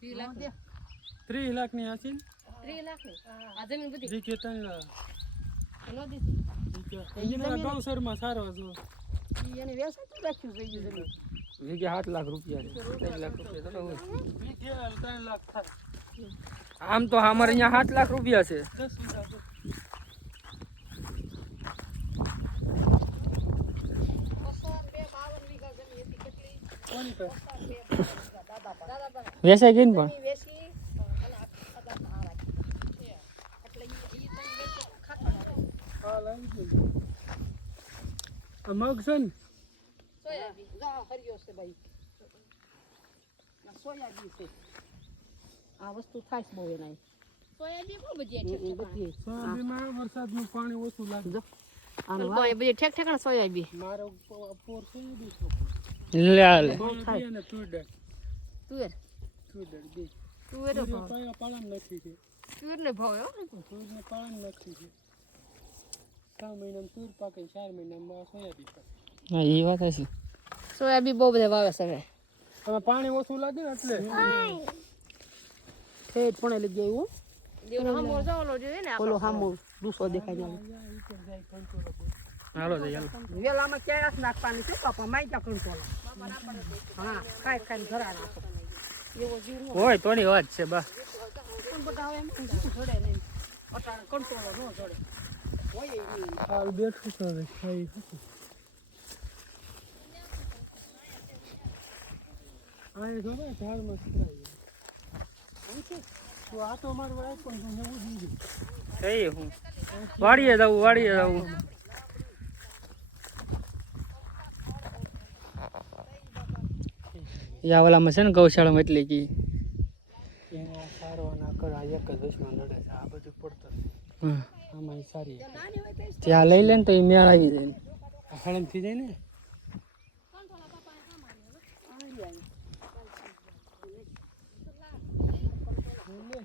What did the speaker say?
30 લાખ ની હશે 30 લાખ ની આ જમીન બધી જી કે 3 લાખ નો દીધી એના ગૌસરમાં સારો છો એને વેચાતું રાખ્યું છે જમીન વીઘે 7 લાખ રૂપિયા છે 3 લાખ રૂપિયા તો હોય વીઘે 3 લાખ થાય આમ તો અમારે અહીંયા 7 લાખ રૂપિયા છે 10 વીઘા છે કોની પાસે વેચાઈ ગઈ ને પણ હા લાવી દે આ મગ છે ને સોયાબીન જા હરિયો છે ભાઈ સોયાબીન છે આ વસ્તુ થાય છે બહુ એના સોયાબીન બહુ બધી બધી સોયાબીનમાં વરસાદનું પાણી ઓછું લાગે જો આનો ભાઈ બધી ઠેક ઠેકાણ સોયાબીન મારો પોર છે ને દીસો લે લે થાય ને તુડર તુવેર દે તુવેર ભાવ પાયા પાલન નથી છે તુવેર ને ભાવ હો તુરને પાલન નથી છે 6 મહિનામાં તુર પાકે 4 મહિનામાં સોયાબીન પાકે હા એ વાત છે સોયાબીન બહુ બધા વાવે છે હવે હવે પાણી ઓછું લાગે ને એટલે ઠેઠ પણ લઈ ગયું દેવનો હામો જાવલો જોઈએ ને ઓલો હામો દૂસો દેખાય ને હાલો જઈ હાલો વેલામાં ક્યાંય નાખવાની છે પાપા માઈકા કંટ્રોલ હા ખાઈ ઘરા નાખો એવો જીવ નો હોય તોની વાત છે બા પણ બધા હવે એમ જોડે નહીં અટાણ કંટ્રોલ નો જોડે હોય એ હાલ બેઠું છે હવે ખાઈ આને જો ને ઝાડ મસ્ત તો આ તો મારું વાય પણ એવું દીધું થઈ હું વાડીએ જવું યા ઓલામાં છે ને ગૌશાળામાં એટલે કે એના સારો ના કરા એક જ દુશ્મન લડે છે આ બધું પડતર આમાં સારી ત્યાં લઈ લે ને તો એ મેળ આવી જાય હળમ થઈ જાય ને